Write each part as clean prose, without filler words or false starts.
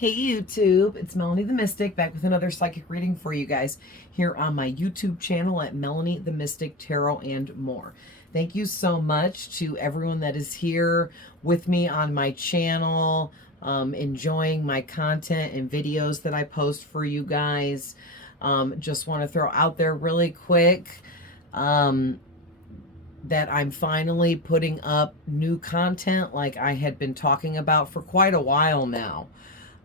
Hey YouTube, it's Melanie the Mystic back with another psychic reading for you guys here on my YouTube channel at Melanie the Mystic Tarot and more. Thank you so much to everyone that is here with me on my channel, enjoying my content and videos that I post for you guys. Just want to throw out there really quick that I'm finally putting up new content like I had been talking about for quite a while now.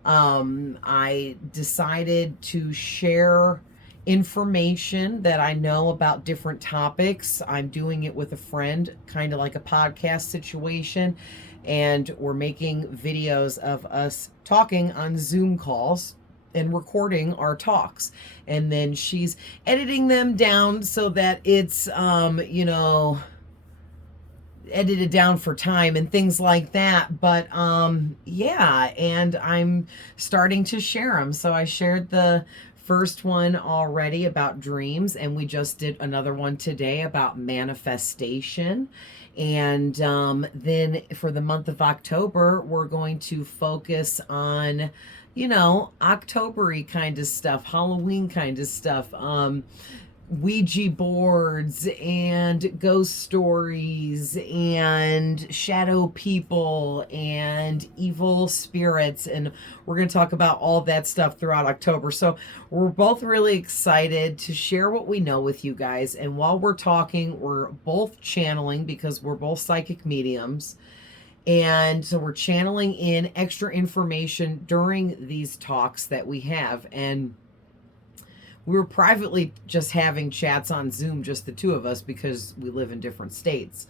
I decided to share information that I know about different topics. I'm doing it with a friend, kind of like a podcast situation, and we're making videos of us talking on Zoom calls and recording our talks. And then she's editing them down so that it's, edited down for time and things like that. But yeah, and I'm starting to share them. So I shared the first one already about dreams, and we just did another one today about manifestation. And then for the month of October, we're going to focus on, October-y kind of stuff, Halloween kind of stuff, Ouija boards and ghost stories and shadow people and evil spirits, and we're going to talk about all that stuff throughout October. So we're both really excited to share what we know with you guys, and while we're talking, we're both channeling because we're both psychic mediums. And so we're channeling in extra information during these talks that we have. And we were privately just having chats on Zoom, just the two of us, because we live in different states.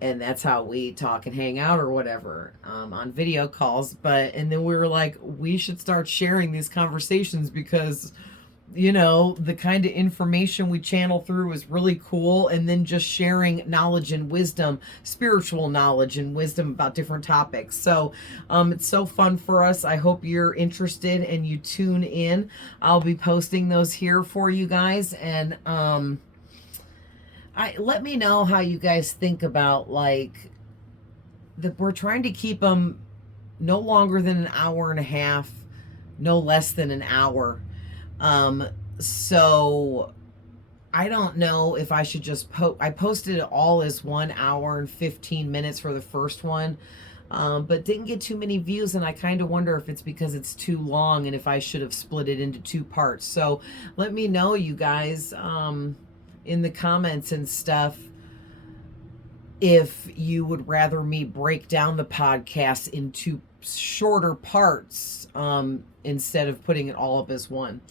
And that's how we talk and hang out or whatever, on video calls. And then we were like, we should start sharing these conversations because, the kind of information we channel through is really cool. And then just sharing knowledge and wisdom, spiritual knowledge and wisdom about different topics. So it's so fun for us. I hope you're interested and you tune in. I'll be posting those here for you guys. And let me know how you guys think about, like, that we're trying to keep them no longer than an hour and a half, no less than an hour. So I don't know if I should just I posted it all as 1 hour and 15 minutes for the first one, but didn't get too many views, and I kind of wonder if it's because it's too long and if I should have split it into 2 parts. So let me know, you guys, in the comments and stuff, if you would rather me break down the podcast into shorter parts, instead of putting it all up as one.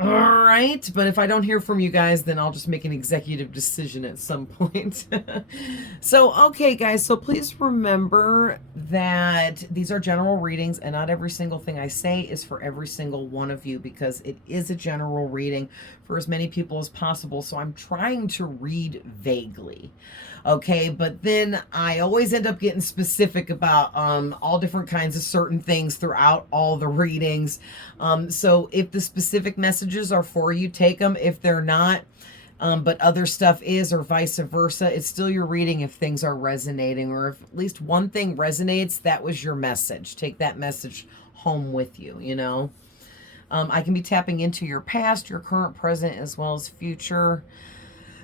All right, but if I don't hear from you guys, then I'll just make an executive decision at some point. So, okay, guys, so please remember that these are general readings, and not every single thing I say is for every single one of you, because it is a general reading for as many people as possible. So I'm trying to read vaguely, okay? But then I always end up getting specific about all different kinds of certain things throughout all the readings. So if the specific messages are for you, take them. If they're not, but other stuff is, or vice versa, it's still your reading if things are resonating, or if at least one thing resonates, that was your message. Take that message home with you, I can be tapping into your past, your current, present, as well as future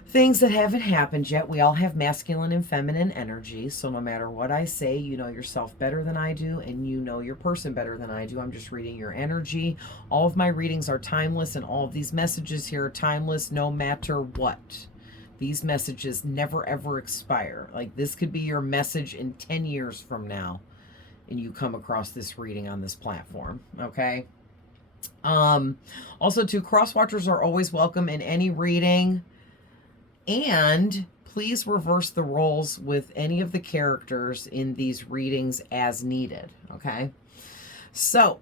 things that haven't happened yet. We all have masculine and feminine energy, so no matter what I say, you know yourself better than I do, and you know your person better than I do. I'm just reading your energy. All of my readings are timeless, and all of these messages here are timeless no matter what. These messages never ever expire. Like, this could be your message in 10 years from now, and you come across this reading on this platform, okay? Also, too, cross-watchers are always welcome in any reading. And please reverse the roles with any of the characters in these readings as needed, okay? So,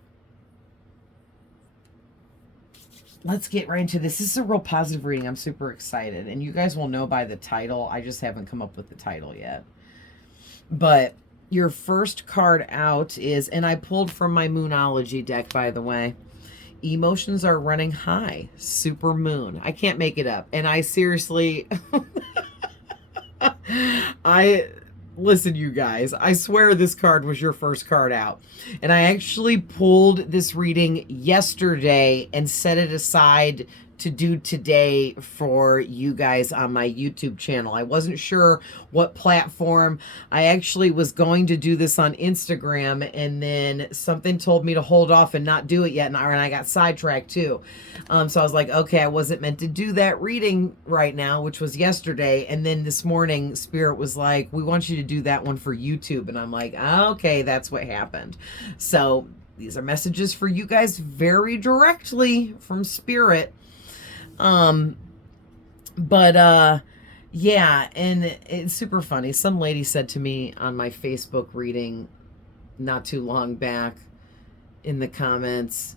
let's get right into this. This is a real positive reading. I'm super excited. And you guys will know by the title. I just haven't come up with the title yet. But your first card out is, and I pulled from my Moonology deck, by the way, emotions are running high, super moon. I can't make it up. And I seriously, Listen, you guys, I swear this card was your first card out. And I actually pulled this reading yesterday and set it aside to do today for you guys on my YouTube channel. I wasn't sure what platform. I actually was going to do this on Instagram, and then something told me to hold off and not do it yet, and I got sidetracked too. So I was like, okay, I wasn't meant to do that reading right now, which was yesterday, and then this morning Spirit was like, we want you to do that one for YouTube, and I'm like, okay, that's what happened. So these are messages for you guys very directly from Spirit. Yeah, and it's super funny. Some lady said to me on my Facebook reading not too long back in the comments,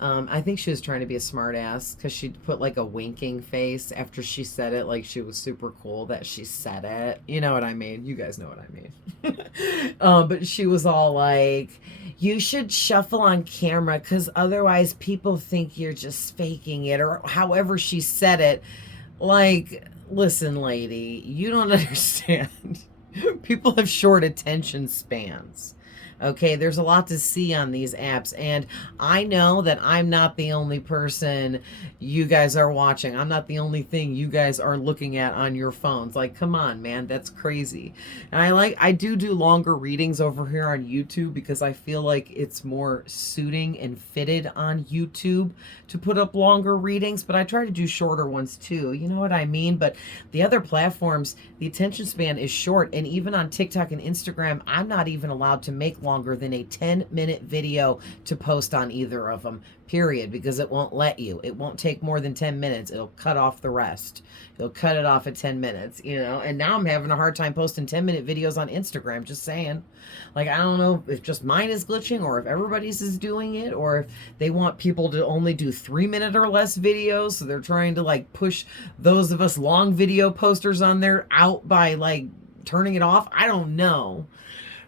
I think she was trying to be a smart ass because she put like a winking face after she said it, like she was super cool that she said it. You know what I mean? You guys know what I mean. But she was all like, you should shuffle on camera because otherwise people think you're just faking it, or however she said it. Like, listen, lady, you don't understand. People have short attention spans. Okay, there's a lot to see on these apps, and I know that I'm not the only person you guys are watching. I'm not the only thing you guys are looking at on your phones. Like, come on, man, that's crazy. And I do longer readings over here on YouTube because I feel like it's more suiting and fitted on YouTube to put up longer readings, but I try to do shorter ones too. You know what I mean? But the other platforms, the attention span is short, and even on TikTok and Instagram, I'm not even allowed to make longer than a 10-minute video to post on either of them, period, because it won't let you. It won't take more than 10 minutes. It'll cut off the rest. It'll cut it off at 10 minutes, you know? And now I'm having a hard time posting 10-minute videos on Instagram, just saying. Like, I don't know if just mine is glitching or if everybody's is doing it, or if they want people to only do 3-minute or less videos, so they're trying to, like, push those of us long video posters on there out by, like, turning it off. I don't know.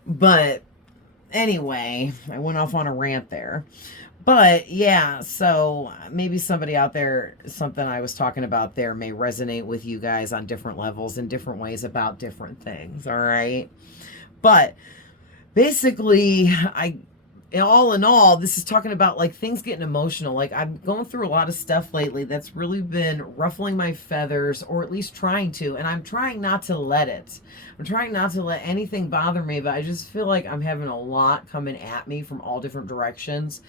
But anyway, I went off on a rant there. But yeah, so maybe somebody out there, something I was talking about there may resonate with you guys on different levels in different ways about different things, all right? But basically, all in all, this is talking about like things getting emotional. Like, I'm going through a lot of stuff lately that's really been ruffling my feathers, or at least trying to, and I'm trying not to let it. I'm trying not to let anything bother me, but I just feel like I'm having a lot coming at me from all different directions.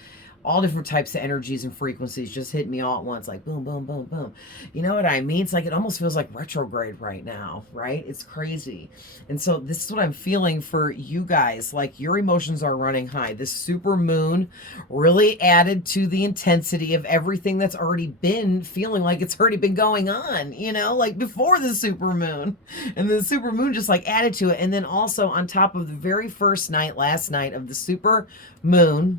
All different types of energies and frequencies just hit me all at once, like boom, boom, boom, boom. You know what I mean? It's like, it almost feels like retrograde right now, right? It's crazy. And so this is what I'm feeling for you guys. Like, your emotions are running high. This super moon really added to the intensity of everything that's already been feeling like it's already been going on, you know, like before the super moon. And the super moon just like added to it. And then also on top of the very first night, last night of the super moon,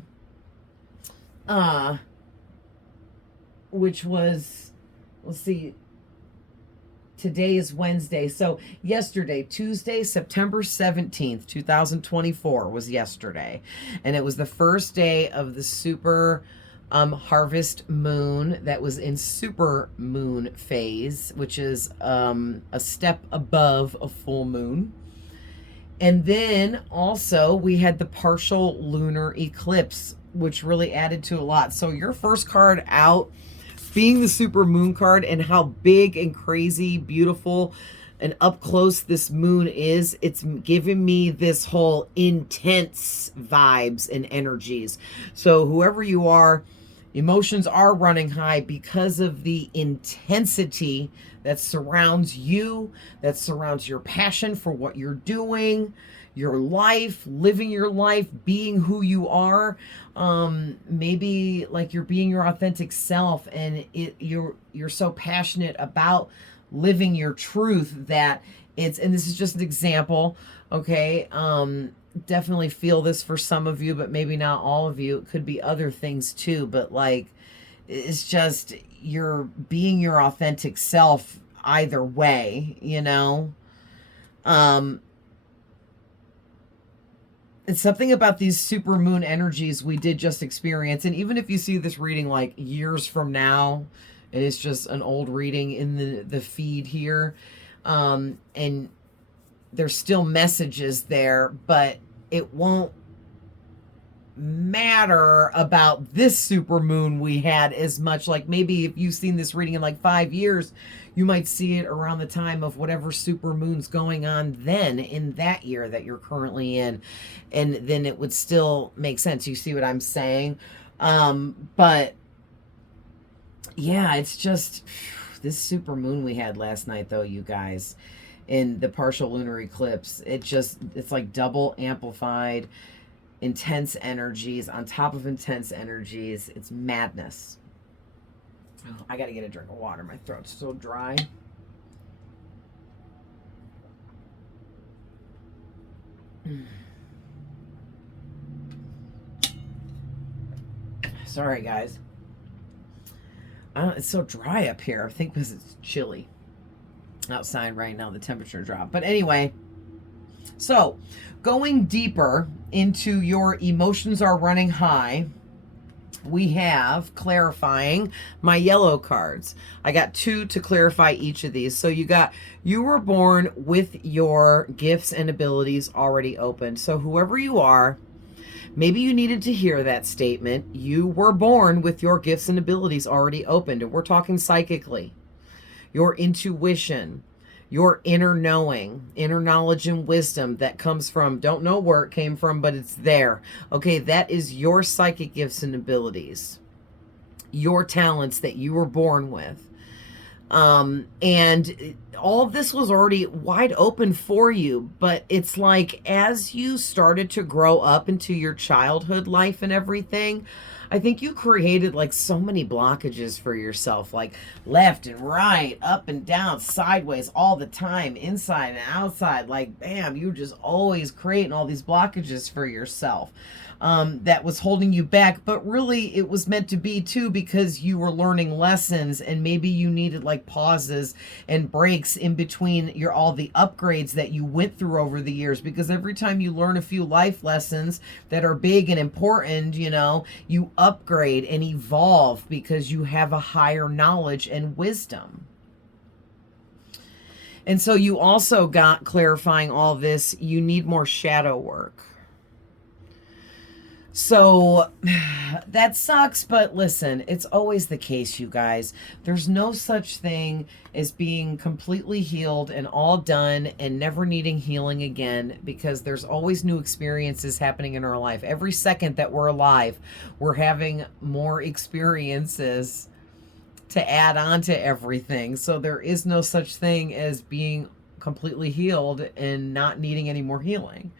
which was, let's see, today is Wednesday. So yesterday, Tuesday, September 17th, 2024 was yesterday. And it was the first day of the super harvest moon that was in super moon phase, which is a step above a full moon. And then also we had the partial lunar eclipse, which really added to a lot. So your first card out being the super moon card, and how big and crazy, beautiful, and up close this moon is, it's giving me this whole intense vibes and energies. So whoever you are, emotions are running high because of the intensity that surrounds you, that surrounds your passion for what you're doing, your life, living your life, being who you are. Maybe like you're being your authentic self, and you're so passionate about living your truth that it's, and this is just an example, okay? Definitely feel this for some of you, but maybe not all of you. It could be other things too, but like, it's just, you're being your authentic self either way, you know? It's something about these super moon energies we did just experience. And even if you see this reading like years from now, and it's just an old reading in the feed here, and there's still messages there, but it won't matter about this super moon we had as much. Like maybe if you've seen this reading in like 5 years, you might see it around the time of whatever super moon's going on then in that year that you're currently in, and then it would still make sense. You see what I'm saying? But yeah, it's just this super moon we had last night though, you guys, in the partial lunar eclipse. It's like double amplified intense energies on top of intense energies. It's madness. Oh, I gotta get a drink of water. My throat's so dry. Sorry, guys. It's so dry up here. I think because it's chilly outside right now. The temperature dropped. But anyway, so going deeper into your emotions are running high, we have clarifying my yellow cards. I got 2 to clarify each of these. So you were born with your gifts and abilities already opened. So whoever you are, maybe you needed to hear that statement. You were born with your gifts and abilities already opened. And we're talking psychically. Your intuition, your inner knowing, inner knowledge and wisdom that comes from, don't know where it came from, but it's there. Okay, that is your psychic gifts and abilities, your talents that you were born with. And all of this was already wide open for you, but it's like as you started to grow up into your childhood life and everything, I think you created like so many blockages for yourself, like left and right, up and down, sideways, all the time, inside and outside. Like, bam, you just always creating all these blockages for yourself. That was holding you back, but really it was meant to be too, because you were learning lessons and maybe you needed like pauses and breaks in between all the upgrades that you went through over the years, because every time you learn a few life lessons that are big and important, you upgrade and evolve because you have a higher knowledge and wisdom. And so you also got, clarifying all this, you need more shadow work. So that sucks, but listen, it's always the case, you guys. There's no such thing as being completely healed and all done and never needing healing again, because there's always new experiences happening in our life. Every second that we're alive, we're having more experiences to add on to everything. So there is no such thing as being completely healed and not needing any more healing.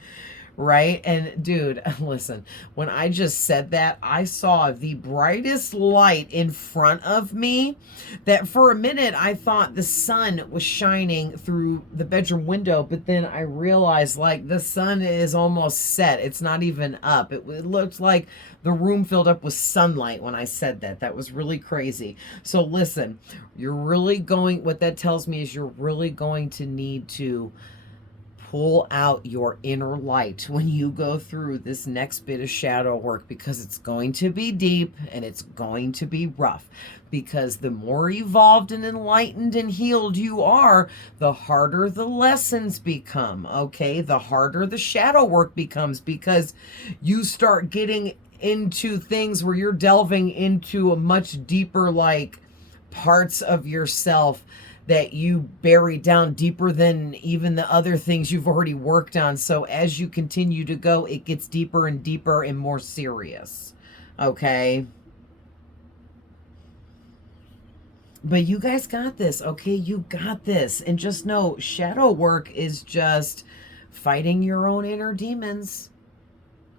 Right? And dude, listen, when I just said that, I saw the brightest light in front of me that for a minute I thought the sun was shining through the bedroom window, but then I realized like the sun is almost set. It's not even up. It looked like the room filled up with sunlight when I said that. That was really crazy. So listen, what that tells me is you're really going to need to pull out your inner light when you go through this next bit of shadow work, because it's going to be deep and it's going to be rough, because the more evolved and enlightened and healed you are, the harder the lessons become, okay? The harder the shadow work becomes, because you start getting into things where you're delving into a much deeper, like, parts of yourself that you bury down deeper than even the other things you've already worked on. So as you continue to go, it gets deeper and deeper and more serious. Okay? But you guys got this, okay? You got this. And just know, shadow work is just fighting your own inner demons.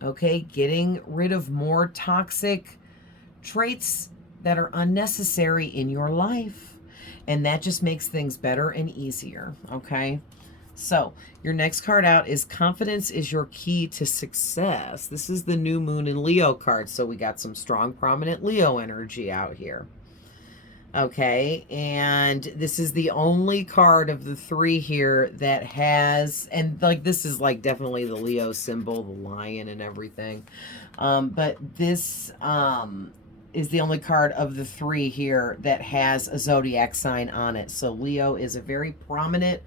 Okay? Getting rid of more toxic traits that are unnecessary in your life. And that just makes things better and easier, okay? So your next card out is Confidence is Your Key to Success. This is the new moon in Leo card. So we got some strong, prominent Leo energy out here. Okay, and this is the only card of the 3 here that has, and like this is like definitely the Leo symbol, the lion and everything. But this is the only card of the 3 here that has a zodiac sign on it. So Leo is a very prominent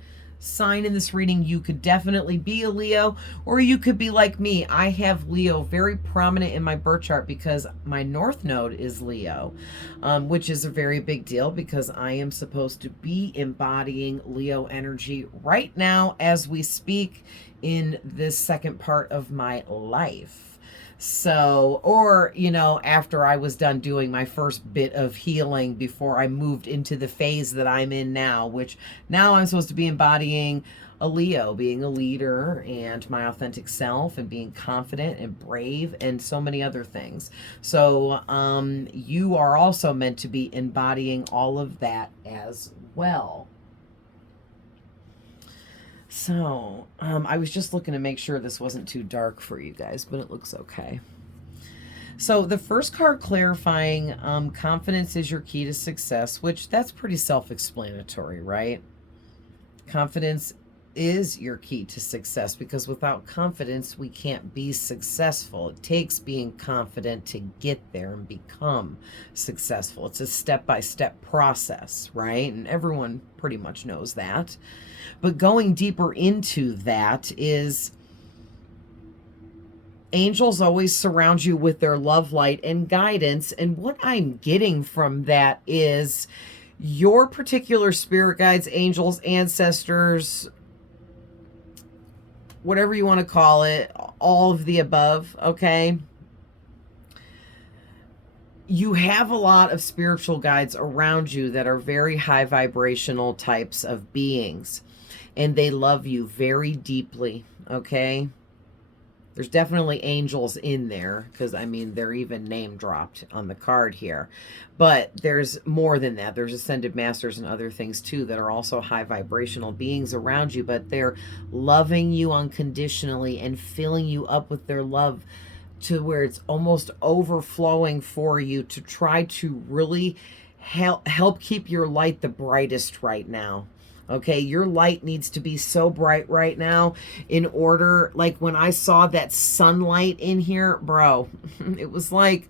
sign in this reading. You could definitely be a Leo, or you could be like me. I have Leo very prominent in my birth chart because my North Node is Leo, which is a very big deal because I am supposed to be embodying Leo energy right now as we speak in this second part of my life. So, or, you know, after I was done doing my first bit of healing before I moved into the phase that I'm in now, which now I'm supposed to be embodying a Leo, being a leader and my authentic self and being confident and brave and so many other things. So, you are also meant to be embodying all of that as well. So, I was just looking to make sure this wasn't too dark for you guys, but it looks okay. So the first card clarifying, confidence is your key to success, which that's pretty self-explanatory, right? Confidence is your key to success because without confidence, we can't be successful. It takes being confident to get there and become successful. It's a step-by-step process, right? And everyone pretty much knows that. But going deeper into that is angels always surround you with their love, light, and guidance. And what I'm getting from that is your particular spirit guides, angels, ancestors, whatever you want to call it, all of the above, okay? You have a lot of spiritual guides around you that are very high vibrational types of beings, and they love you very deeply, okay? There's definitely angels in there because, I mean, they're even name dropped on the card here. But there's more than that. There's ascended masters and other things too that are also high vibrational beings around you, but they're loving you unconditionally and filling you up with their love to where it's almost overflowing for you to try to really help keep your light the brightest right now. Okay, your light needs to be so bright right now in order, like when I saw that sunlight in here, bro, it was like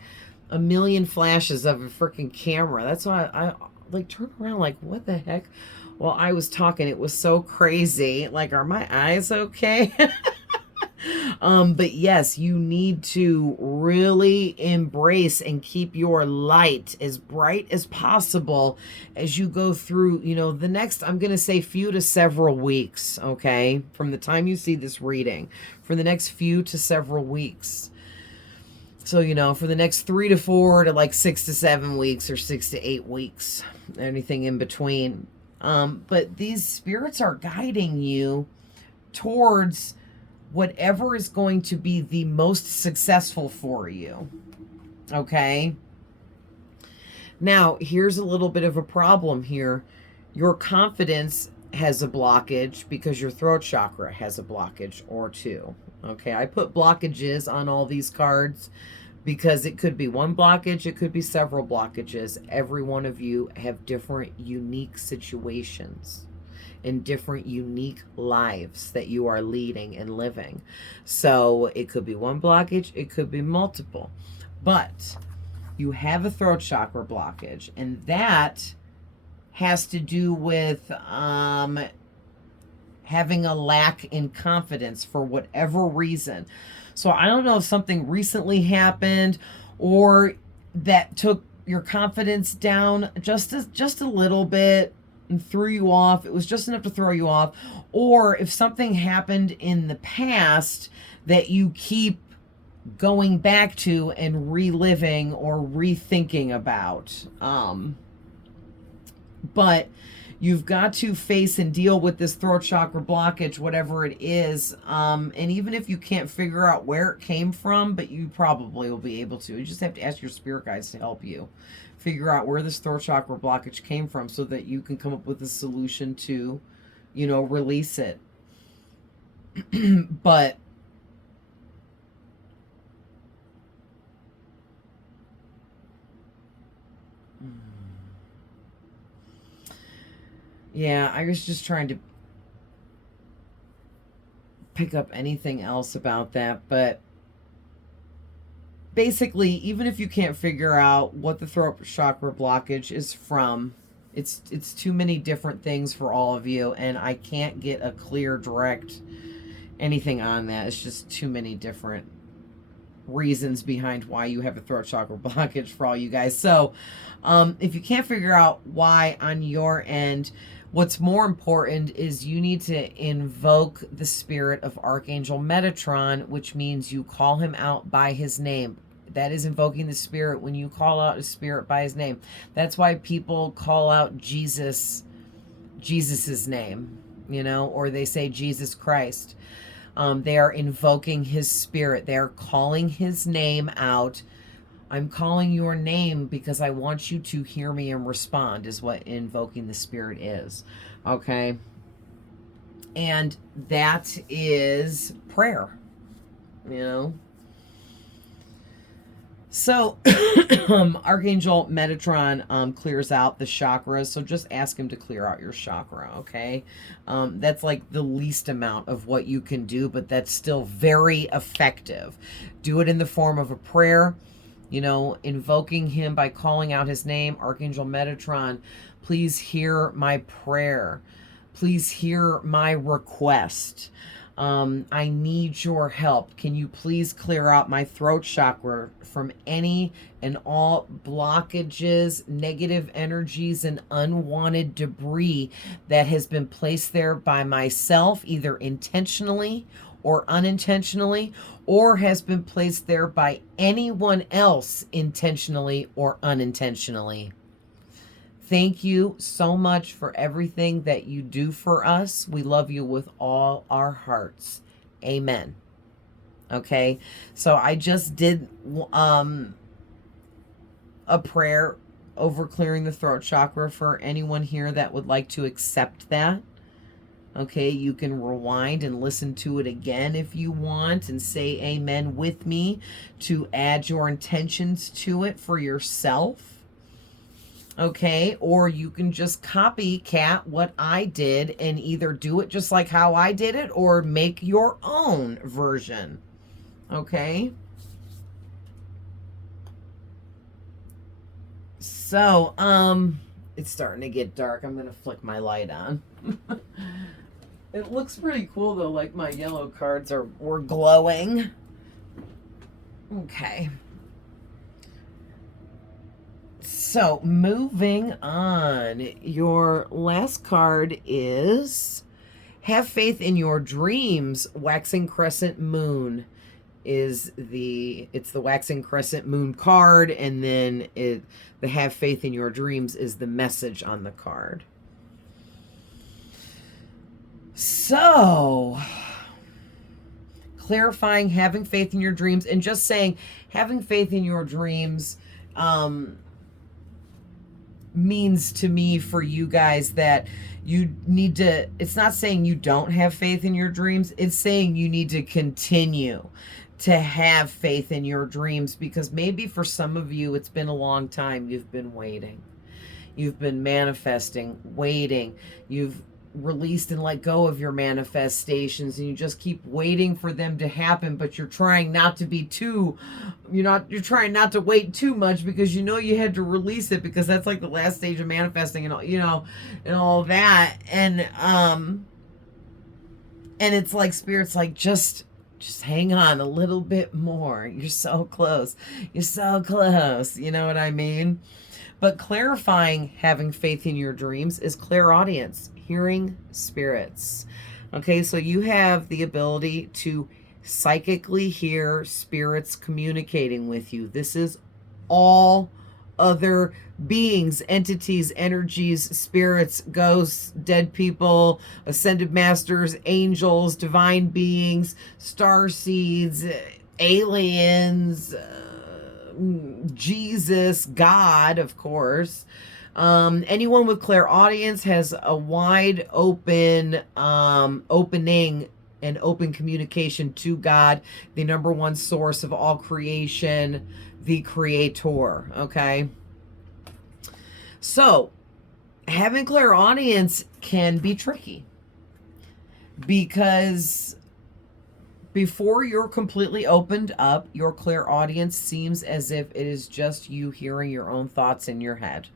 a million flashes of a freaking camera. That's why I like turned around like, what the heck? While I was talking, it was so crazy. Like, are my eyes okay? But yes, you need to really embrace and keep your light as bright as possible as you go through, you know, the next, I'm going to say few to several weeks, okay? From the time you see this reading, for the next few to several weeks. So, you know, for the next 3 to 4 to like 6 to 7 weeks or 6 to 8 weeks, anything in between. But these spirits are guiding you towards whatever is going to be the most successful for you, okay? Now, here's a little bit of a problem here. Your confidence has a blockage because your throat chakra has a blockage or two, okay? I put blockages on all these cards because it could be one blockage, it could be several blockages. Every one of you have different unique situations in different unique lives that you are leading and living. So it could be one blockage, it could be multiple. But you have a throat chakra blockage, and that has to do with having a lack in confidence for whatever reason. So I don't know if something recently happened or that took your confidence down just a little bit and threw you off. It was just enough to throw you off. Or if something happened in the past that you keep going back to and reliving or rethinking about. But you've got to face and deal with this throat chakra blockage, whatever it is. And even if you can't figure out where it came from, but you probably will be able to. You just have to ask your spirit guides to help you figure out where this throat chakra blockage came from so that you can come up with a solution to, you know, release it. But yeah, I was just trying to pick up anything else about that, but basically, even if you can't figure out what the throat chakra blockage is from, It's too many different things for all of you, and I can't get a clear, direct anything on that. It's just too many different reasons behind why you have a throat chakra blockage for all you guys. So if you can't figure out why on your end, what's more important is you need to invoke the spirit of Archangel Metatron, which means you call him out by his name. That is invoking the spirit when you call out a spirit by his name. That's why people call out Jesus's name, you know, or they say Jesus Christ. They are invoking his spirit. They are calling his name out. I'm calling your name because I want you to hear me and respond, is what invoking the spirit is. Okay? And that is prayer, you know? So, Archangel Metatron clears out the chakras, so just ask him to clear out your chakra, okay? That's like the least amount of what you can do, but that's still very effective. Do it in the form of a prayer, you know, invoking him by calling out his name. Archangel Metatron, please hear my prayer. Please hear my request. I need your help. Can you please clear out my throat chakra from any and all blockages, negative energies, and unwanted debris that has been placed there by myself, either intentionally or unintentionally, or has been placed there by anyone else intentionally or unintentionally. Thank you so much for everything that you do for us. We love you with all our hearts. Amen. Okay, so I just did a prayer over clearing the throat chakra for anyone here that would like to accept that. Okay, you can rewind and listen to it again if you want and say amen with me to add your intentions to it for yourself. Okay, or you can just copycat what I did and either do it just like how I did it or make your own version. Okay? So, it's starting to get dark. I'm going to flick my light on. It looks pretty cool though, like my yellow cards were glowing. Okay. So, moving on, your last card is Have Faith in Your Dreams. Waxing Crescent Moon is it's the Waxing Crescent Moon card, and then the Have Faith in Your Dreams is the message on the card. So, clarifying having faith in your dreams, and just saying having faith in your dreams means to me for you guys that you need to, it's not saying you don't have faith in your dreams, it's saying you need to continue to have faith in your dreams, because maybe for some of you it's been a long time. You've been waiting, you've been manifesting, waiting, you've released and let go of your manifestations, and you just keep waiting for them to happen, but you're trying not to be too, you're trying not to wait too much, because you know you had to release it, because that's like the last stage of manifesting and all, you know, and all that. And it's like Spirit's like, just hang on a little bit more. You're so close. You're so close. You know what I mean? But clarifying having faith in your dreams is clairaudience, hearing spirits. Okay, so you have the ability to psychically hear spirits communicating with you. This is all other beings, entities, energies, spirits, ghosts, dead people, ascended masters, angels, divine beings, star seeds, aliens, Jesus, God, of course. Anyone with clairaudience has a wide open opening and open communication to God, the number one source of all creation, the creator. Okay, so having clairaudience can be tricky, because before you're completely opened up, your clairaudience seems as if it is just you hearing your own thoughts in your head.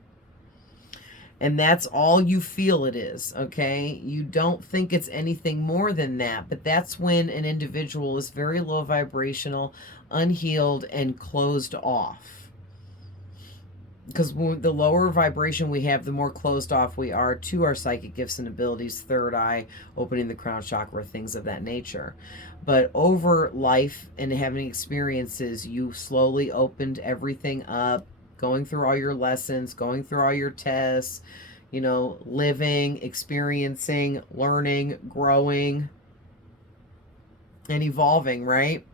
And that's all you feel it is, okay? You don't think it's anything more than that. But that's when an individual is very low vibrational, unhealed, and closed off. Because the lower vibration we have, the more closed off we are to our psychic gifts and abilities, third eye, opening the crown chakra, things of that nature. But over life and having experiences, you slowly opened everything up, going through all your lessons, going through all your tests, you know, living, experiencing, learning, growing, and evolving, right?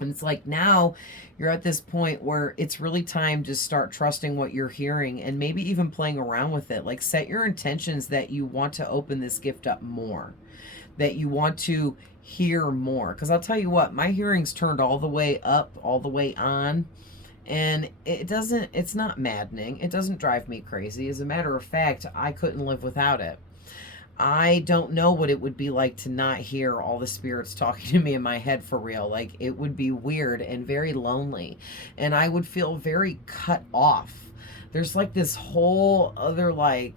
And it's like now you're at this point where it's really time to start trusting what you're hearing and maybe even playing around with it. Like set your intentions that you want to open this gift up more, that you want to hear more. Because I'll tell you what, my hearing's turned all the way up, all the way on. And it's not maddening. It doesn't drive me crazy. As a matter of fact, I couldn't live without it. I don't know what it would be like to not hear all the spirits talking to me in my head for real. Like, it would be weird and very lonely. And I would feel very cut off. There's like this whole other like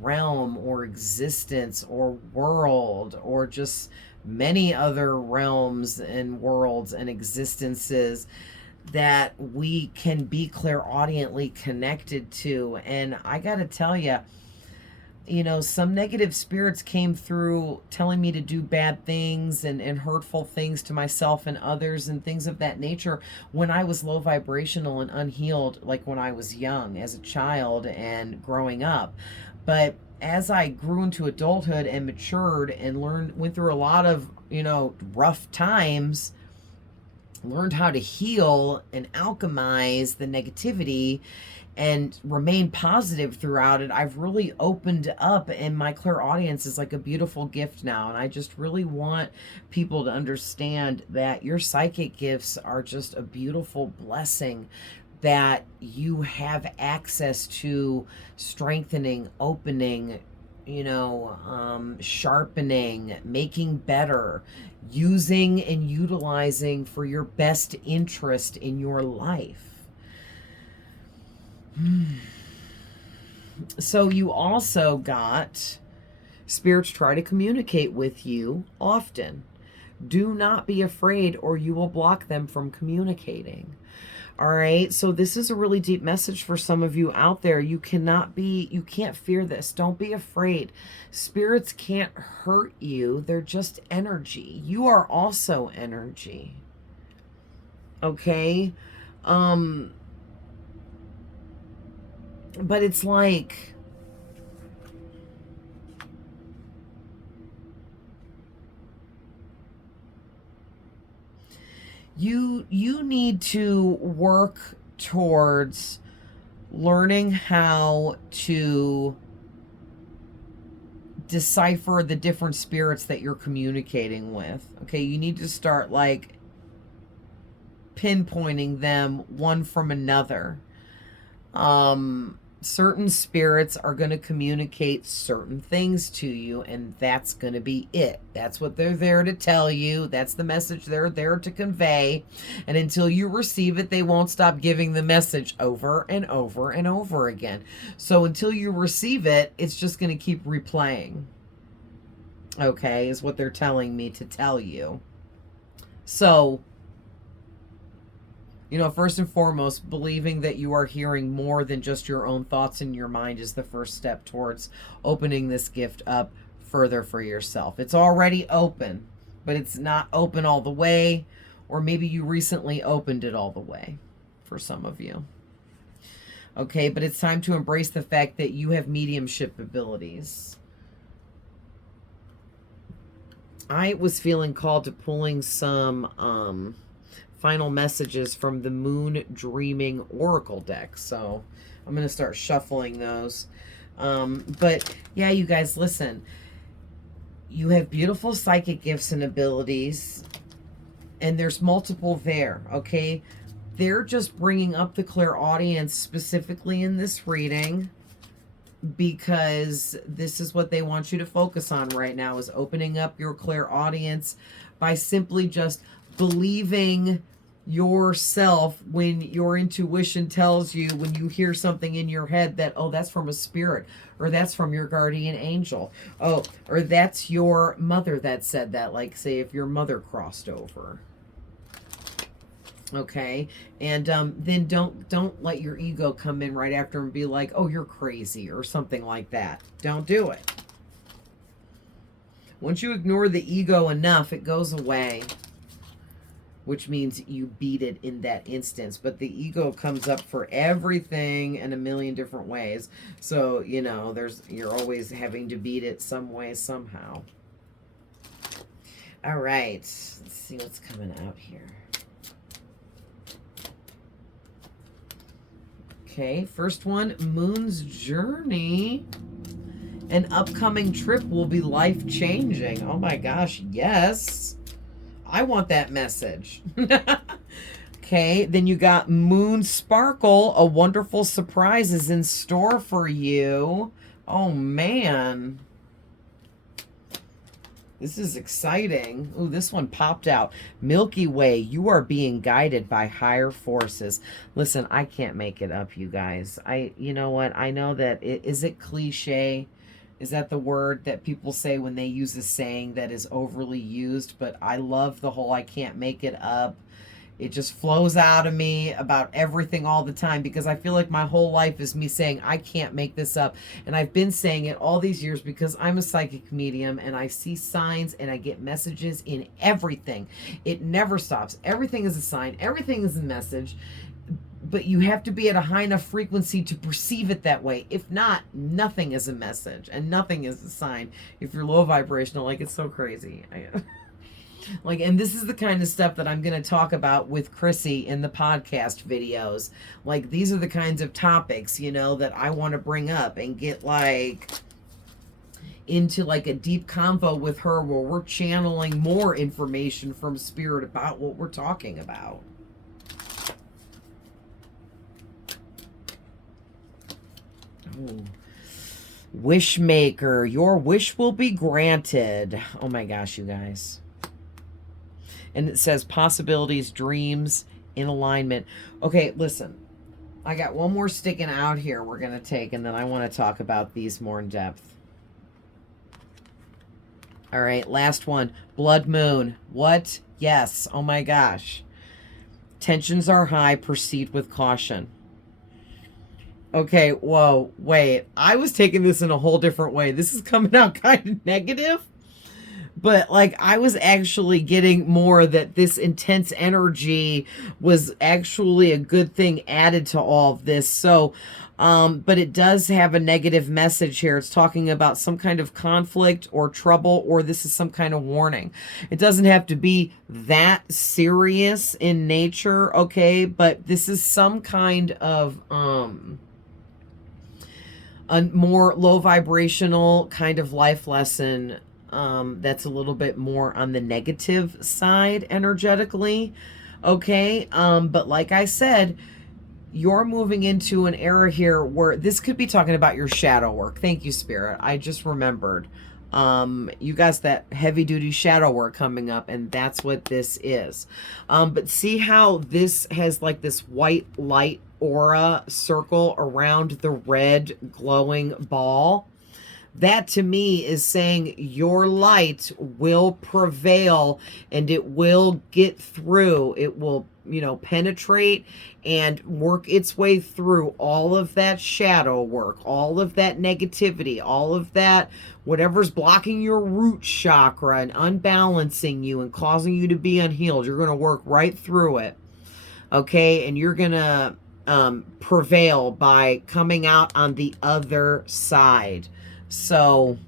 realm or existence or world or just many other realms and worlds and existences that we can be clairaudiently connected to. And I gotta tell you, you know, some negative spirits came through telling me to do bad things and hurtful things to myself and others and things of that nature when I was low vibrational and unhealed, like when I was young as a child and growing up. But as I grew into adulthood and matured and went through a lot of, you know, rough times, learned how to heal and alchemize the negativity and remain positive throughout it, I've really opened up, and my clairaudience is like a beautiful gift now. And I just really want people to understand that your psychic gifts are just a beautiful blessing that you have access to strengthening, opening, you know, sharpening, making better, using and utilizing for your best interest in your life. So you also got spirits try to communicate with you often. Do not be afraid or you will block them from communicating. All right. So this is a really deep message for some of you out there. You can't fear this. Don't be afraid. Spirits can't hurt you. They're just energy. You are also energy. Okay. But it's like, you need to work towards learning how to decipher the different spirits that you're communicating with. Okay, you need to start like pinpointing them one from another. Certain spirits are going to communicate certain things to you, and that's going to be it. That's what they're there to tell you. That's the message they're there to convey. And until you receive it, they won't stop giving the message over and over and over again. So until you receive it, it's just going to keep replaying. Okay, is what they're telling me to tell you. So, you know, first and foremost, believing that you are hearing more than just your own thoughts in your mind is the first step towards opening this gift up further for yourself. It's already open, but it's not open all the way, or maybe you recently opened it all the way for some of you. Okay, but it's time to embrace the fact that you have mediumship abilities. I was feeling called to pulling some final messages from the Moon Dreaming Oracle deck. So I'm going to start shuffling those. But yeah, you guys, listen. You have beautiful psychic gifts and abilities, and there's multiple there, okay? They're just bringing up the clairaudience specifically in this reading because this is what they want you to focus on right now, is opening up your clairaudience by simply just believing yourself when your intuition tells you, when you hear something in your head that, oh, that's from a spirit, or that's from your guardian angel, oh, or that's your mother that said that, like say if your mother crossed over. Okay, and then don't let your ego come in right after and be like, oh, you're crazy or something like that. Don't do it. Once you ignore the ego enough, it goes away, which means you beat it in that instance. But the ego comes up for everything in a million different ways. So, you know, you're always having to beat it some way, somehow. All right, let's see what's coming out here. Okay, first one, Moon's Journey. An upcoming trip will be life-changing. Oh my gosh, yes. I want that message. Okay, then you got Moon Sparkle. A wonderful surprise is in store for you. Oh man. This is exciting. Ooh, this one popped out. Milky Way, you are being guided by higher forces. Listen, I can't make it up, you guys. You know what? I know that is it cliche? Is that the word that people say when they use a saying that is overly used? But I love the whole I can't make it up. It just flows out of me about everything all the time, because I feel like my whole life is me saying, I can't make this up. And I've been saying it all these years because I'm a psychic medium and I see signs and I get messages in everything. It never stops. Everything is a sign. Everything is a message. But you have to be at a high enough frequency to perceive it that way. If not, nothing is a message and nothing is a sign. If you're low vibrational, like, it's so crazy. Like, and this is the kind of stuff that I'm going to talk about with Chrissy in the podcast videos. Like, these are the kinds of topics, you know, that I want to bring up and get, like, into, like, a deep convo with her where we're channeling more information from spirit about what we're talking about. Ooh. Wishmaker, your wish will be granted. Oh my gosh, you guys. And it says possibilities, dreams in alignment. Okay, listen. I got one more sticking out here we're going to take, and then I want to talk about these more in depth. All right, last one. Blood moon. What? Yes. Oh my gosh. Tensions are high. Proceed with caution. Okay, whoa, wait. I was taking this in a whole different way. This is coming out kind of negative. But, like, I was actually getting more that this intense energy was actually a good thing added to all of this. So, but it does have a negative message here. It's talking about some kind of conflict or trouble, or this is some kind of warning. It doesn't have to be that serious in nature, okay? But this is some kind of, a more low vibrational kind of life lesson that's a little bit more on the negative side energetically. Okay. But like I said, you're moving into an era here where this could be talking about your shadow work. Thank you, Spirit. I just remembered. You guys, that heavy duty shadow work coming up, and that's what this is. But see how this has like this white light aura circle around the red glowing ball? That to me is saying your light will prevail and it will get through. It will, you know, penetrate and work its way through all of that shadow work, all of that negativity, all of that, whatever's blocking your root chakra and unbalancing you and causing you to be unhealed. You're going to work right through it. Okay. And you're going to prevail by coming out on the other side. So,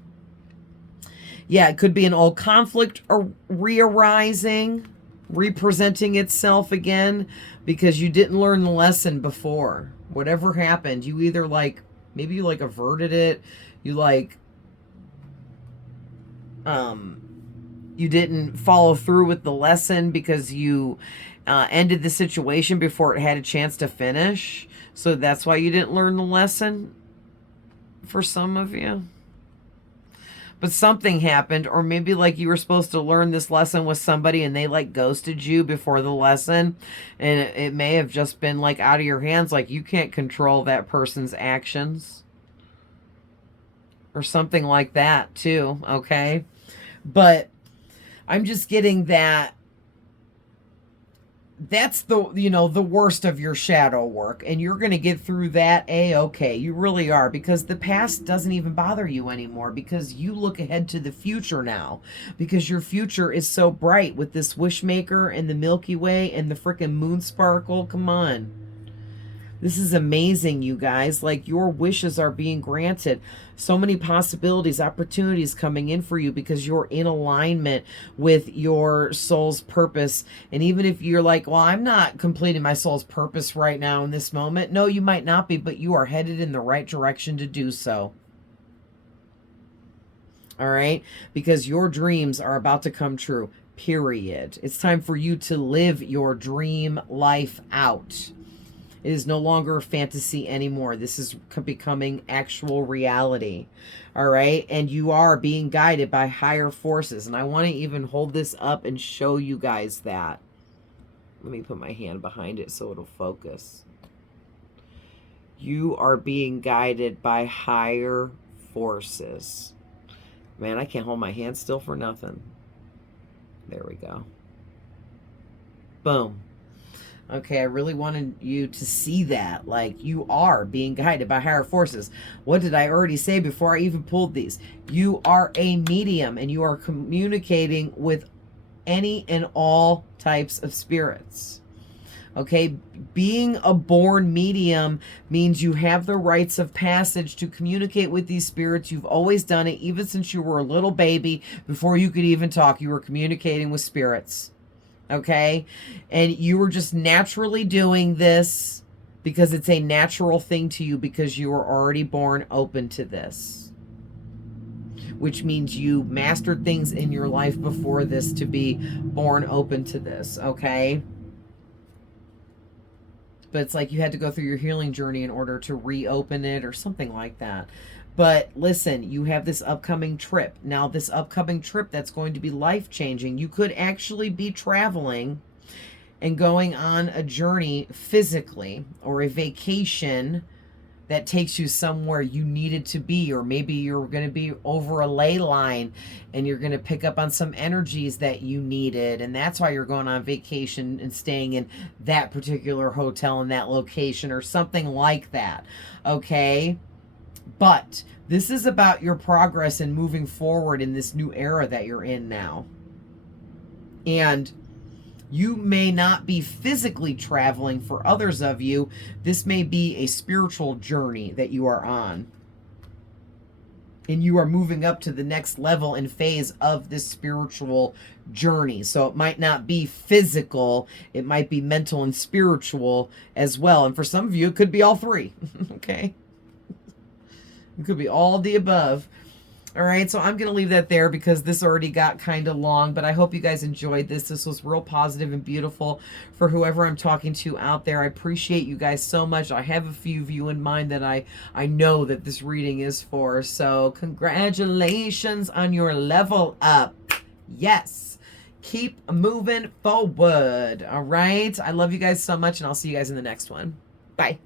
yeah, it could be an old conflict or re-arising, representing itself again, because you didn't learn the lesson before. Whatever happened, you either like, maybe you like averted it, you like, you didn't follow through with the lesson because you ended the situation before it had a chance to finish. So that's why you didn't learn the lesson for some of you. but something happened, or maybe like you were supposed to learn this lesson with somebody and they like ghosted you before the lesson, and it may have just been like out of your hands, like you can't control that person's actions or something like that too, okay? But I'm just getting that that's the, you know, the worst of your shadow work, and you're going to get through that a-okay. You really are, because the past doesn't even bother you anymore, because you look ahead to the future now, because your future is so bright with this Wishmaker and the Milky Way and the freaking moon sparkle. Come on. This is amazing, you guys. Like, your wishes are being granted. So many possibilities, opportunities coming in for you because you're in alignment with your soul's purpose. And even if you're like, well, I'm not completing my soul's purpose right now in this moment. No, you might not be, but you are headed in the right direction to do so. All right? Because your dreams are about to come true, period. It's time for you to live your dream life out. It is no longer a fantasy anymore. This is becoming actual reality. All right? And you are being guided by higher forces. And I want to even hold this up and show you guys that. Let me put my hand behind it so it'll focus. You are being guided by higher forces. Man, I can't hold my hand still for nothing. There we go. Boom. Okay, I really wanted you to see that. Like, you are being guided by higher forces. What did I already say before I even pulled these? You are a medium, and you are communicating with any and all types of spirits. Okay, being a born medium means you have the rites of passage to communicate with these spirits. You've always done it, even since you were a little baby. Before you could even talk, you were communicating with spirits. Okay, and you were just naturally doing this because it's a natural thing to you, because you were already born open to this, which means you mastered things in your life before this to be born open to this. Okay, but it's like you had to go through your healing journey in order to reopen it or something like that. But listen, you have this upcoming trip. Now, this upcoming trip that's going to be life-changing. You could actually be traveling and going on a journey physically, or a vacation that takes you somewhere you needed to be, or maybe you're going to be over a ley line and you're going to pick up on some energies that you needed, and that's why you're going on vacation and staying in that particular hotel in that location or something like that. Okay? But this is about your progress and moving forward in this new era that you're in now. And you may not be physically traveling. For others of you, this may be a spiritual journey that you are on. And you are moving up to the next level and phase of this spiritual journey. So it might not be physical. It might be mental and spiritual as well. And for some of you, it could be all three. Okay? It could be all of the above. All right, so I'm going to leave that there because this already got kind of long, but I hope you guys enjoyed this. This was real positive and beautiful for whoever I'm talking to out there. I appreciate you guys so much. I have a few of you in mind that I know that this reading is for, so congratulations on your level up. Yes. Keep moving forward. All right, I love you guys so much, and I'll see you guys in the next one. Bye.